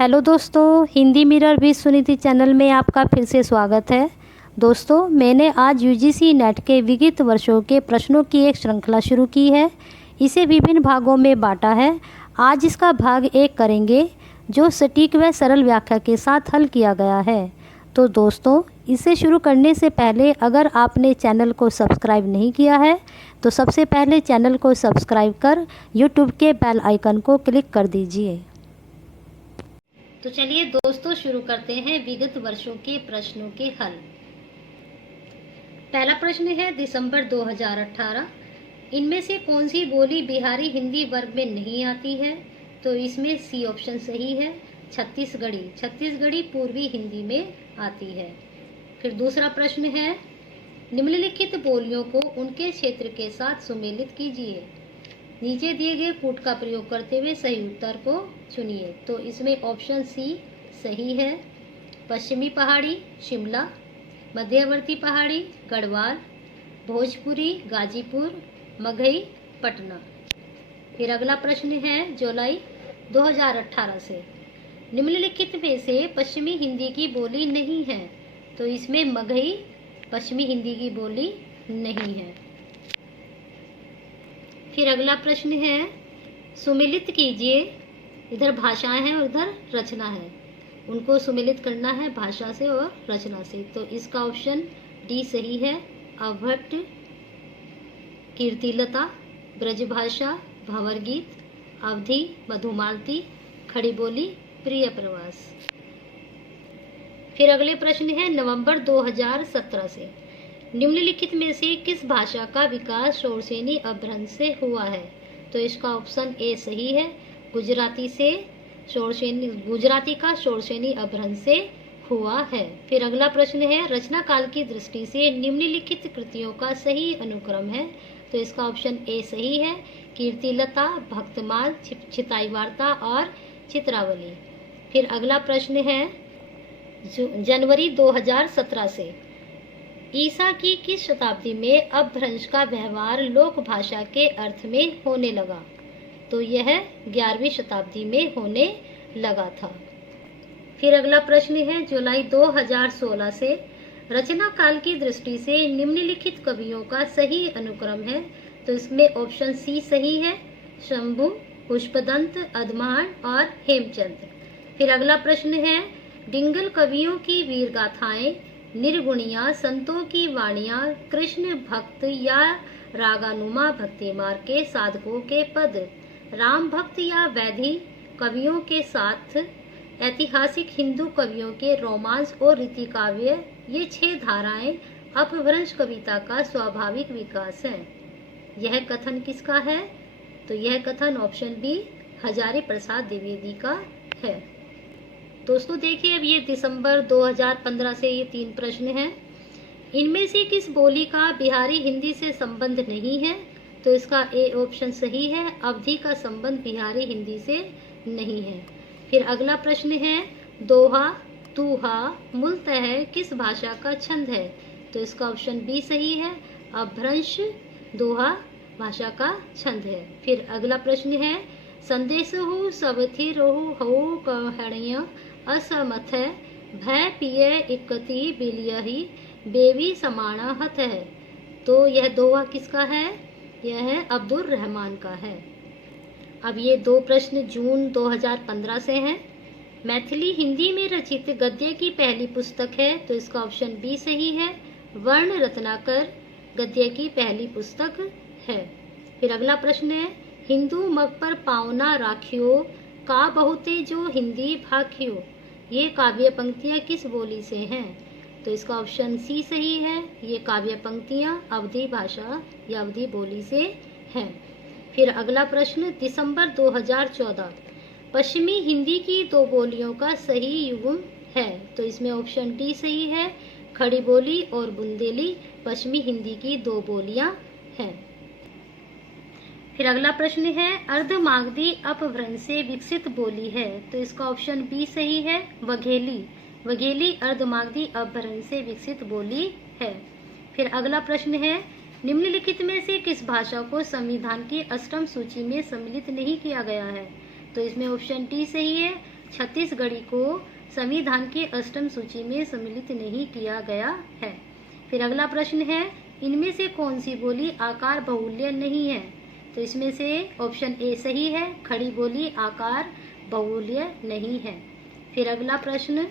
Hello दोस्तों, Hindi mirror with Suniti channel में आपका फिर से स्वागत है। दोस्तों, मैंने आज यूजीसी नेट के विगत वर्षों के प्रश्नों की एक श्रृंखला शुरू की है। इसे विभिन्न भागों में बांटा है। आज इसका भाग 1 करेंगे, जो सटीक व सरल व्याख्या के साथ हल किया गया है। तो दोस्तों, इसे शुरू करने से पहले अगर आपने चैनल को सब्सक्राइब नहीं किया है तो सबसे पहले चैनल को सब्सक्राइब कर यूट्यूब के बेल आइकन को क्लिक कर दीजिए। तो चलिए दोस्तों, शुरू करते हैं विगत वर्षों के प्रश्नों के हल। पहला प्रश्न है दिसंबर 2018। इनमें से कौन सी बोली बिहारी हिंदी वर्ग में नहीं आती है? तो इसमें सी ऑप्शन सही है, छत्तीसगढ़ी। छत्तीसगढ़ी पूर्वी हिंदी में आती है। फिर दूसरा प्रश्न है, निम्नलिखित बोलियों को उनके क्षेत्र के साथ सुमेलित कीजिए। नीचे दिए गए कूट का प्रयोग करते हुए सही उत्तर को चुनिए। तो इसमें ऑप्शन सी सही है। पश्चिमी पहाड़ी शिमला, मध्यवर्ती पहाड़ी गढ़वाल, भोजपुरी गाजीपुर, मगही पटना। फिर अगला प्रश्न है जुलाई 2018 से। निम्नलिखित में से पश्चिमी हिंदी की बोली नहीं है? तो इसमें मगही पश्चिमी हिंदी की बोली नहीं है। फिर अगला प्रश्न है, सुमेलित कीजिए। इधर भाषाएं हैं और उधर रचना है, उनको सुमेलित करना है भाषा से और रचना से। तो इसका ऑप्शन डी सही है। अभट्ट, कीर्तिलता, ब्रजभाषा, भंवर गीत, अवधि, मधुमालती, खड़ी बोली, प्रिय प्रवास। फिर अगले प्रश्न है नवंबर 2017 से। निम्नलिखित में से किस भाषा का विकास शौरसेनी अपभ्रंश से हुआ है? तो इसका ऑप्शन ए सही है। गुजराती का शौरसेनी अपभ्रंश से हुआ है। फिर अगला प्रश्न है, रचना काल की दृष्टि से निम्नलिखित कृतियों का सही अनुक्रम है? तो इसका ऑप्शन ए सही है। कीर्तिलता, भक्तमाल, छिताई वार्ता और चित्रावली। फिर अगला प्रश्न है, जनवरी 2017 से। ईसा की किस शताब्दी में अपभ्रंश का व्यवहार लोक भाषा के अर्थ में होने लगा? तो यह 11वीं शताब्दी में होने लगा था। फिर अगला प्रश्न है, जुलाई 2016 से। रचना काल की दृष्टि से निम्नलिखित कवियों का सही अनुक्रम है? तो इसमें ऑप्शन सी सही है। शंभु, पुष्पदंत, अधमान और हेमचंद। फिर अगला प्रश्न है, डिंगल कवियों की वीर गाथाएं, निर्गुणिया, संतों की वाणियां, कृष्ण भक्त या रागानुमा भक्ति मार्ग के साधकों के पद, राम भक्त या वैधि कवियों के साथ ऐतिहासिक हिंदू कवियों के रोमांस और रीति काव्य, ये 6 धाराएं अपभ्रंश कविता का स्वाभाविक विकास है। यह कथन किसका है? तो यह कथन ऑप्शन बी हजारी प्रसाद द्विवेदी का है। दोस्तों देखिए, अब ये दिसंबर 2015 से ये 3 प्रश्न हैं। इनमें से किस बोली का बिहारी हिंदी से संबंध नहीं है? तो इसका ए ऑप्शन सही है। अवधि का संबंध बिहारी हिंदी से नहीं है। फिर अगला प्रश्न है, दोहा, तुहा, मूलतः किस भाषा का छंद है? तो इसका ऑप्शन बी सही है। अपभ्रंश दोहा भाषा का छंद है। फिर अगला प्रश्न है, संदेश हो सबथि रोहु हो कहणीय असमथ है, भय पिय इकति बिलियहि बेवी समाना हत है। तो यह दोहा किसका है? यह है अब्दुल रहमान का है। अब ये 2 प्रश्न जून 2015 से हैं। मैथिली हिंदी में रचित गद्य की पहली पुस्तक है? तो इसका ऑप्शन बी सही है। वर्ण रत्नाकर गद्य की पहली पुस्तक है। फिर अगला प्रश्न है, हिंदू मग पर पावना राखियो का बहुते जो हिंदी भाखियो, ये काव्य पंक्तियां किस बोली से हैं? तो इसका ऑप्शन सी सही है। ये काव्य पंक्तियां अवधी भाषा या अवधी बोली से हैं। फिर अगला प्रश्न, दिसंबर 2014। पश्चिमी हिंदी की 2 बोलियों का सही युग्म है? तो इसमें ऑप्शन डी सही है। खड़ी बोली और बुंदेली पश्चिमी हिंदी की 2 बोलियां हैं। फिर अगला प्रश्न है, अर्धमागधी अपभ्रंश से विकसित बोली है? तो इसका ऑप्शन बी सही है। वघेली। वघेली अर्धमागधी अपभ्रंश से विकसित बोली है। फिर अगला प्रश्न है, निम्नलिखित में से किस भाषा को संविधान की अष्टम सूची में सम्मिलित नहीं किया गया है? तो इसमें ऑप्शन डी सही है। छत्तीसगढ़ी को संविधान की अष्टम सूची में सम्मिलित नहीं किया गया है। फिर अगला प्रश्न है, इनमें से कौन सी बोली आकार बहुल्य नहीं है? तो इसमें से ऑप्शन ए सही है, खड़ी बोली आकार बहुल्य नहीं है। फिर अगला प्रश्न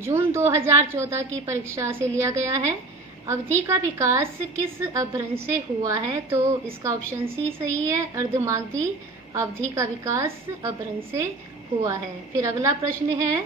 जून 2014 की परीक्षा से लिया गया है, अवधि का विकास किस अपभ्रंश से हुआ है? तो इसका ऑप्शन सी सही है, अर्धमागधी अवधि का विकास अपभ्रंश से हुआ है। फिर अगला प्रश्न है,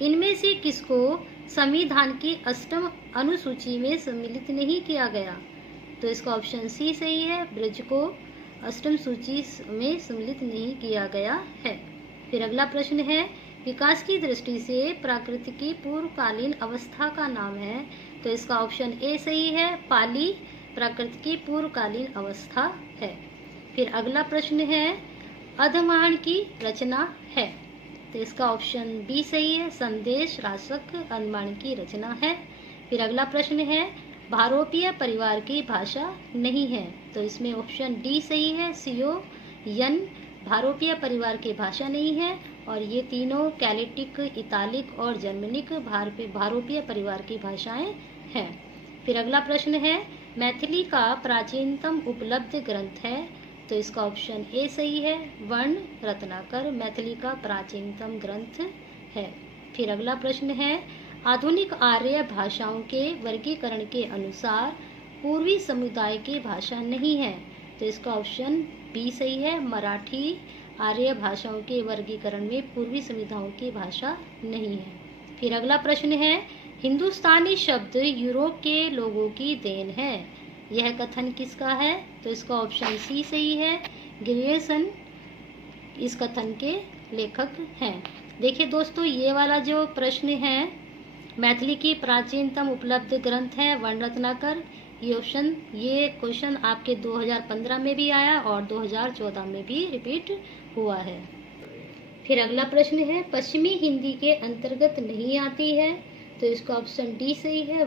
इनमें से किसको संविधान की अष्टम अनुसूची में सम्मिलित नहीं किया गया? तो इसका ऑप्शन सी सही है, ब्रज को अष्टम सूची में सम्मिलित नहीं किया गया है। फिर अगला प्रश्न है, विकास की दृष्टि से प्राकृत की पूर्वकालीन अवस्था का नाम है? तो इसका ऑप्शन ए सही है, पाली प्राकृत की पूर्वकालीन अवस्था है। फिर अगला प्रश्न है, अधमाण की रचना है? तो इसका ऑप्शन बी सही है, संदेश राशक अधमाण की रचना है। फिर अगला प्रश्न है, भारोपीय परिवार की भाषा नहीं है? तो इसमें ऑप्शन डी सही है, सीओ यन भारोपीय परिवार की भाषा नहीं है, और ये तीनों कैलेटिक, इतालिक और जर्मनिक भारोपीय परिवार की भाषाएं हैं। फिर अगला प्रश्न है, मैथिली का प्राचीनतम उपलब्ध ग्रंथ है? तो इसका ऑप्शन ए सही है, वर्ण रत्नाकर मैथिली का प्राचीनतम ग्रंथ है। फिर अगला प्रश्न है, आधुनिक आर्य भाषाओं के वर्गीकरण के अनुसार पूर्वी समुदाय की भाषा नहीं है? तो इसका ऑप्शन बी सही है, मराठी आर्य भाषाओं के वर्गीकरण में पूर्वी समुदायों की भाषा नहीं है। फिर अगला प्रश्न है, हिंदुस्तानी शब्द यूरोप के लोगों की देन है? यह कथन किसका है? तो इसका ऑप्शन सी सही है, ग्रियर्सन इस कथन के लेखक हैं। देखिए दोस्तों, ये वाला जो प्रश्न है, मैथिली की प्राचीनतम उपलब्ध ग्रंथ है वर्ण रत्नाकर, ये क्वेश्चन आपके 2015 में भी आया और 2014 में भी रिपीट हुआ है। फिर अगला प्रश्न है, पश्चिमी हिंदी के अंतर्गत नहीं आती है? तो इसका ऑप्शन डी सही है,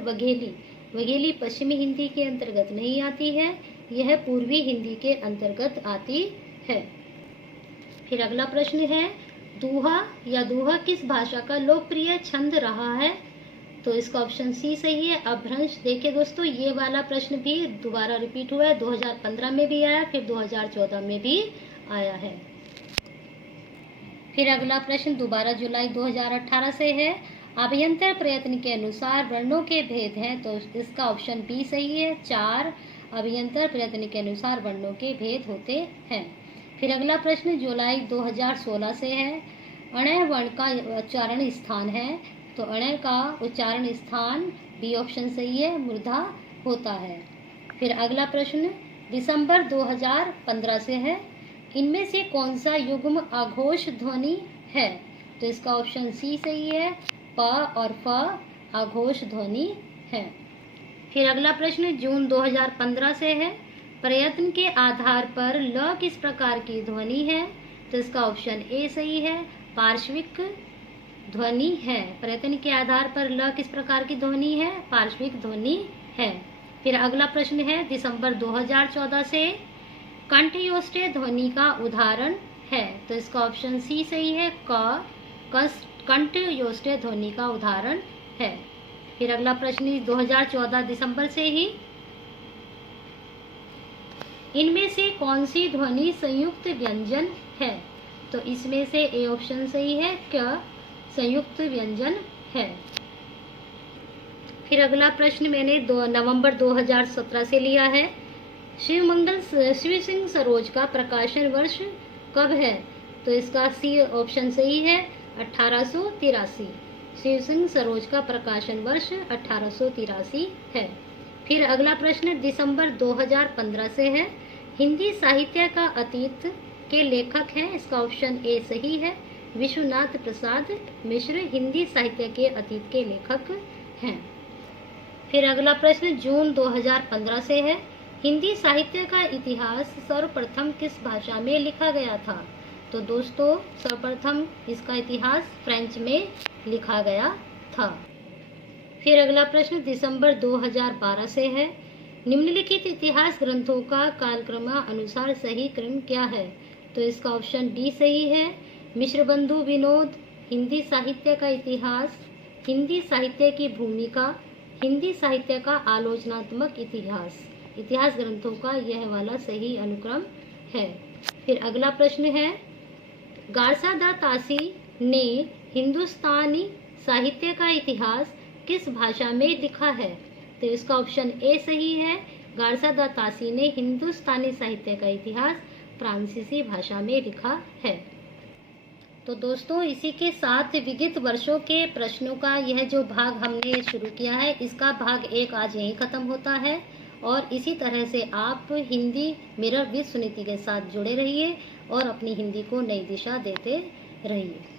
वघेली पश्चिमी हिंदी के अंतर्गत नहीं आती है, यह पूर्वी हिंदी के अंतर्गत आती है। फिर अगला प्रश्न है, दोहा किस भाषा का लोकप्रिय छंद रहा है? तो इसका ऑप्शन सी सही है, अपभ्रंश। देखिए दोस्तों, ये वाला प्रश्न भी दोबारा रिपीट हुआ है, 2015 में भी आया, फिर 2014 में भी आया है। फिर अगला प्रश्न दोबारा जुलाई 2018 से है, अभ्यंतर प्रयत्न के अनुसार वर्णों के भेद हैं? तो इसका ऑप्शन बी सही है, 4 अभ्यंतर प्रयत्न के अनुसार वर्णों के भेद होते हैं। फिर अगला प्रश्न जुलाई 2016 से है, अणय वर्ण का उच्चारण स्थान है? तो अणय का उच्चारण स्थान बी ऑप्शन सही है, मूर्धा होता है। फिर अगला प्रश्न दिसंबर 2015 से है, इनमें से कौन सा युग्म आघोष ध्वनि है? तो इसका ऑप्शन सी सही है, प और फ आघोष ध्वनि है। फिर अगला प्रश्न जून 2015 से है, प्रयत्न के आधार पर ल किस प्रकार की ध्वनि है? तो इसका ऑप्शन ए सही है, पार्श्विक ध्वनि है। प्रयत्न के आधार पर ल किस प्रकार की ध्वनि है? पार्श्विक ध्वनि है। फिर अगला प्रश्न है दिसंबर 2014 से, कंठयोष्ठ्य ध्वनि का उदाहरण है? तो इसका ऑप्शन सी सही है, कंठयोष्ठ्य ध्वनि का उदाहरण है। फिर अगला प्रश्न 2014 दिसंबर से ही, इनमें से कौन सी ध्वनि संयुक्त व्यंजन है? तो इसमें से ए ऑप्शन सही है, क संयुक्त व्यंजन है। फिर अगला प्रश्न मैंने नवंबर 2017 से लिया है, शिव सिंह सरोज का प्रकाशन वर्ष कब है? तो इसका सी ऑप्शन सही है, 1883। शिव सिंह सरोज का प्रकाशन वर्ष 1883 है। फिर अगला प्रश्न दिसंबर 2015 से है, हिंदी साहित्य का अतीत के लेखक हैं? इसका ऑप्शन ए सही है, विश्वनाथ प्रसाद मिश्र हिंदी साहित्य के अतीत के लेखक हैं। फिर अगला प्रश्न जून 2015 से है, हिंदी साहित्य का इतिहास सर्वप्रथम किस भाषा में लिखा गया था? तो दोस्तों सर्वप्रथम इसका इतिहास फ्रेंच में लिखा गया था। फिर अगला प्रश्न दिसंबर 2012 से है, निम्नलिखित इतिहास ग्रंथों का कालक्रम अनुसार सही क्रम क्या है? तो इसका ऑप्शन डी सही है, मिश्रबंधु विनोद, हिंदी साहित्य का इतिहास, हिंदी साहित्य की भूमिका, हिंदी साहित्य का आलोचनात्मक इतिहास। इतिहास ग्रंथों का यह वाला सही अनुक्रम है। फिर अगला प्रश्न है, गारसादा तासी ने हिंदुस्तानी साहित्य का इतिहास किस भाषा में लिखा है? तो इसका ऑप्शन ए सही है। गारसादा तासी ने हिंदुस्तानी साहित्य का इतिहास फ्रांसीसी भाषा में लिखा है। तो दोस्तों, इसी के साथ विगत वर्षों के प्रश्नों का यह जो भाग हमने शुरू किया है, इसका भाग 1 आज यहीं खत्म होता है। और इसी तरह से आप हिंदी मिरर विद सुनीति के साथ जुड़े रहिए और अपनी हिंदी को नई दिशा देते रहिए।